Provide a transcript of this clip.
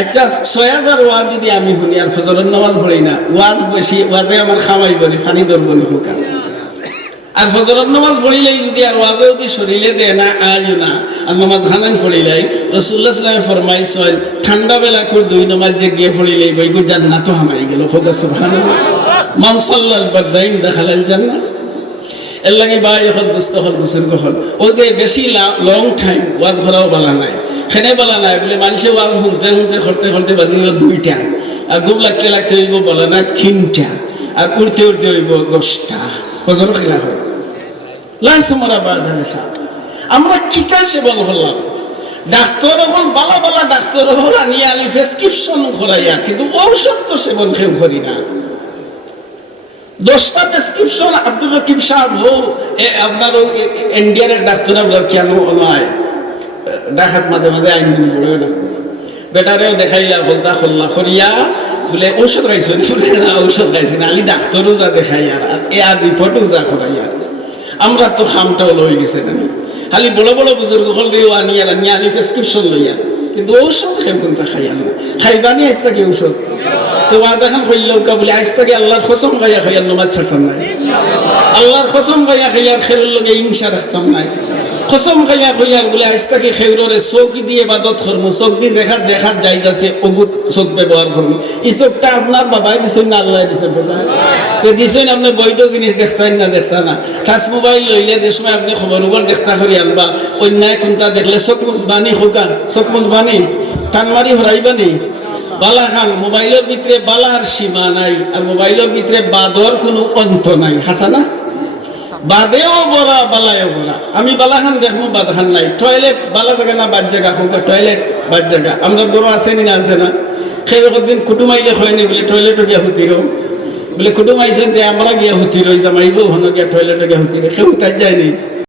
আচ্ছা ৬,০০০ ওয়াজ যদি আমি শুনি আর ফজরের নামাজ পড়ি না, ওয়াজ বেশি, ওয়াজে আমার খামাইব নি, ফানি ধরব নি হোকা। আর ফজরের নামাজ পড়িলেই যদি আর ওয়াজে যদি শরীরে দেয় না আয়ও না আর নামাজ খানান পড়িলাই, রাসূলুল্লাহ সাল্লাল্লাহু আলাইহি ফরমাইছেন ঠান্ডা বেলা করে দুই নামাজ যে গিয়ে পড়িলেই বইগো জান্নাত হামাই গেল। হোকা সুবহানাল্লাহ। মান সাল্লাল বাদাইন দাখালাল জান্নাহ। এর লাগে ভাই এখন দোস্ত হল বুঝুন কখন ওদের বেশি লং টাইম ওয়াজ করাও বলা নাই, খেনে বলা নাই বলে মানুষে ওয়াজ শুনতে শুনতে করতে করতে বাজিব ২টা, আর ঘুম লাগতে লাগতে হইব বলা না ৩টা, আর উঠতে উঠতে হইব ১০টা। ফজর খেলা হয় লাসমরা বাদাসা। আমরা কিতা সেবন করলাম, ডাক্তার হল বালা বালা ডাক্তার হল আনিয়ে আনি প্রেসক্রিপশন করাইয়া, কিন্তু ঔষধ তো সেবন কেউ করি না। 10টা প্রেসক্রিপশন আব্দুল রকিব সাহেব হো আপনার ইন্ডিয়ার এক ডাক্তার আপনার কেন নয় ডাকাত মাঝে মাঝে আইন বেটারেও দেখাইলা বলতা খোল্লা করিয়া বলে ঔষধ খাইছেন, না ঔষধ খাইছি না, আমি ডাক্তারও যা দেখাই আর রিপোর্টও যা করাই। আর আমরা তো খামটাও লই গেছে না, খালি বড় বড় বুজুর্গ হলেও আনিয়া আনিয়া আনি প্রেসক্রিপশন লইয়া, কিন্তু ঔষধ খেয়ে কোনটা খাইয়া না খাইবানি আইস থাকি ঔষধ তোমার দেখান কইলেও বলে আইস থাকি আল্লাহর কসম খাইয়া খাইয়ার নমাজ ছাড়তাম নাই, আল্লাহর কসম খাইয়া খাইয়ার খেলের লগে হিংসা রাখতাম নাই, কসম খাইয়া খাইয়ার বলে আইস থাকি খেউরে চৌকি দিয়ে ইবাদত করবো, চোখ দিয়ে দেখাত দেখাত যাইতাছে ওগুত চোখ ব্যবহার করবো। এই চোখটা আপনার বাবাই দিছেন না আল্লাহ দিছেন? দিছেন আপনি বৈধ জিনিস দেখতেন না দেখতা না। টাচ মোবাইল লইলে যে সময় আপনি খবর উপর দেখতা করি আনবা, অন্যায় কোনটা দেখলে চোখ মুজবানি হোকা, চোখ মুজবানি টান মারি হরাইবানি বালা খান। মোবাইলের ভিতরে বালার সীমা নাই, আর মোবাইলের ভিতরে বাদর কোনো অন্ত নাই। হাসানা বাদেও বলা বালায়ও বলা। আমি বালা খান দেখবো বাদ খান নাই। টয়লেট বালা জায়গা না বাদ জায়গা হোক, টয়লেট বাদ জায়গা। আমরা গরু আছে না আছে না, সেই দিন কুটুম আইলে হয়নি বলে টয়লেটও গিয়া হুতি রো বলে কুটুম আইসেন যে আমরা গিয়া হুতি রই জামাইব হন গিয়া টয়লেটে গিয়া হুতি রে, কেউ তাই যায়নি।